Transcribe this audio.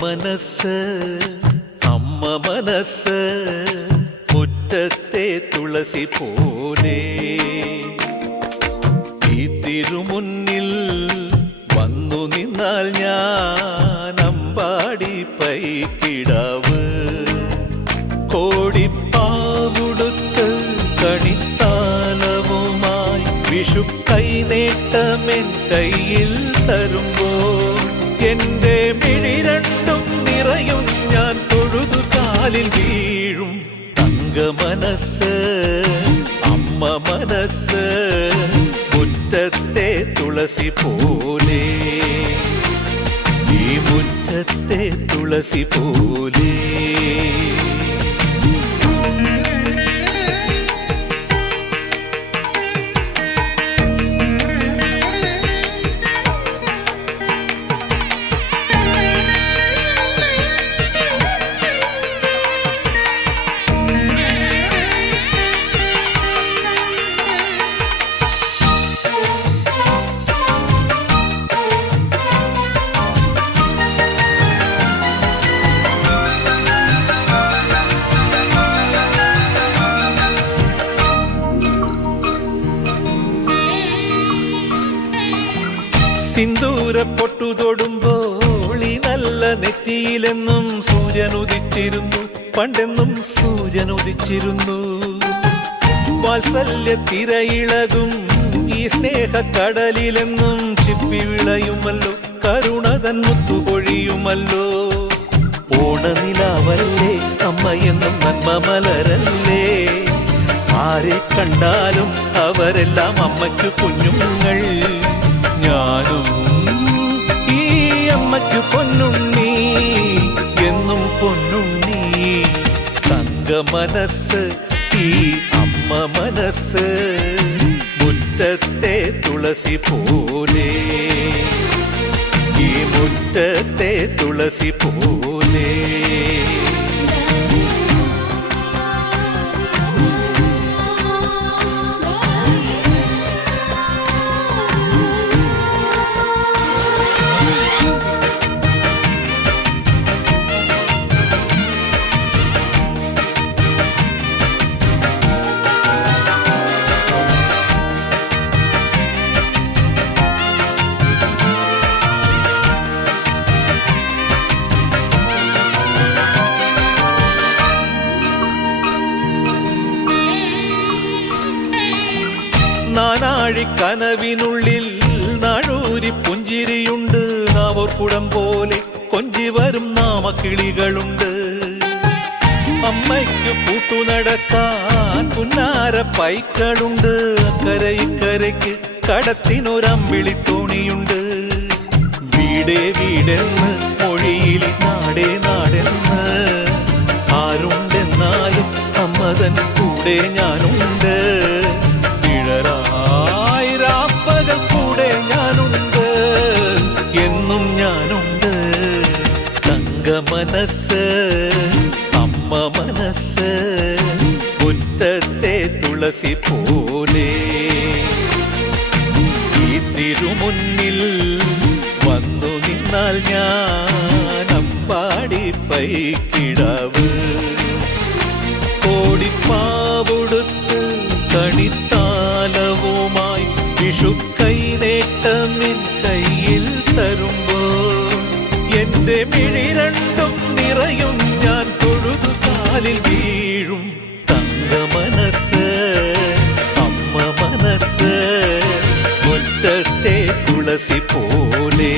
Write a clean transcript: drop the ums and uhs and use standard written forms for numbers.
മനസ്സ് അമ്മ മനസ്സ് മുറ്റത്തെ തുളസി പോലെ ഈ തിരുമുന്നിൽ വന്നു നിന്നാൽ ഞാൻ അമ്പാടി പൈക്കിടാവ് കോടിപ്പാവുടുത്ത് കണിത്താലവുമായി വിഷു കൈനേട്ടമെൻ കയ്യിൽ തരുമ്പോൾ എന്റെ മിഴി രണ്ടും നിറയും ഞാൻ തൊഴുതു കാലിൽ വീഴും തങ്ക മനസ്സ് അമ്മ മനസ്സ് മുറ്റത്തെ തുളസി പോലെ ഈ മുറ്റത്തെ തുളസി പോലെ സിന്ദൂര പൊട്ടു തൊടുമ്പോൾ ഈ നല്ല നെറ്റിയിലെന്നും സൂര്യൻ ഉദിച്ചിരുന്നു പണ്ടെന്നും സൂര്യൻ ഉദിച്ചിരുന്നു വാത്സല്യ തിരയിളകും ഈ സ്നേഹക്കടലിലെന്നും ചിപ്പി വിളയുമല്ലോ കരുണതൻ മുത്തുപൊഴിയുമല്ലോ ഓണനിലാവല്ലേ അമ്മയെന്നും നന്മ മലരല്ലേ ആരെ കണ്ടാലും അവരെല്ലാം അമ്മയ്ക്കു കുഞ്ഞുങ്ങൾ ഞാനും ഈ അമ്മയ്ക്കു പൊന്നുണ്ണി എന്നും പൊന്നുണ്ണി തങ്ക മനസ്സ് ഈ അമ്മ മനസ്സ് മുറ്റത്തെ തുളസി പോലെ ഈ മുറ്റത്തെ തുളസി പോലെ നാനാഴിക്കനവിനുള്ളിൽ നാഴൂരി പുഞ്ചിരിയുണ്ട് നാവോർക്കുടം പോലെ കൊഞ്ചി വരും നാമക്കിളികളുണ്ട് അമ്മയ്ക്ക് കൂട്ടു നടക്കാൻ പുന്നാര പൈക്കളുണ്ട് അക്കരെ ഇക്കരയ്ക്ക് കടത്തിനൊരമ്പിളി തോണിയുണ്ട് വീടേ വീടെന്ന് മൊഴിയിൽ നാടേ നാടെന്ന് ആരുണ്ടെന്നാലും അമ്മതൻ കൂടെ ഞാനുണ്ട് രാപ്പകൽ കൂടെ ഞാനുണ്ട് എന്നും ഞാനുണ്ട് തങ്ക മനസ്സ് അമ്മ മനസ്സ് മുറ്റത്തെ തുളസി പോലെ ഈ തിരുമുന്നിൽ വന്നു നിന്നാൽ ഞാൻ അമ്പാടി പൈക്കിടാവ് കോടിപ്പാവുടുത്ത് കണിത്താലവുമായി വിഷു കൈനേട്ടമെൻ കയ്യിൽ തരുമ്പോൾ എന്റെ മിഴി രണ്ടും നിറയും ഞാൻ തൊഴുതു കാലിൽ വീഴും തങ്ക മനസ്സ് അമ്മ മനസ്സ് മുറ്റത്തെ തുളസി പോലെ